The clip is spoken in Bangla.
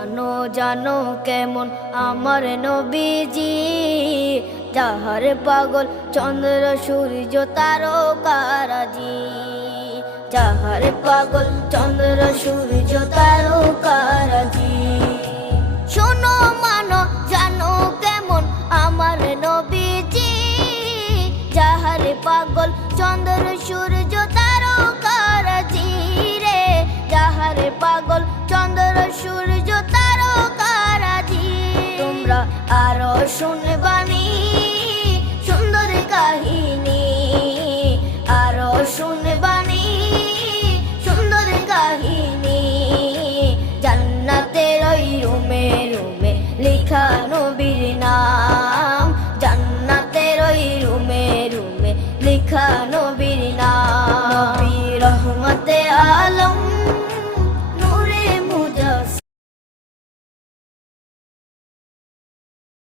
জানো জানো কেমন আমার নবীজি, যাহার পাগল চন্দ্র সূর্য তারকারাজি, যাহার পাগল চন্দ্র সূর্য তারকারাজি। শোনো মানো জানো কেমন আমার নবীজি, যাহার পাগল চন্দ্র সূর্য তারকারাজি রে, যাহার পাগল চন্দ্র সূর্য তারকারাজি। তোমরা আরো শুনে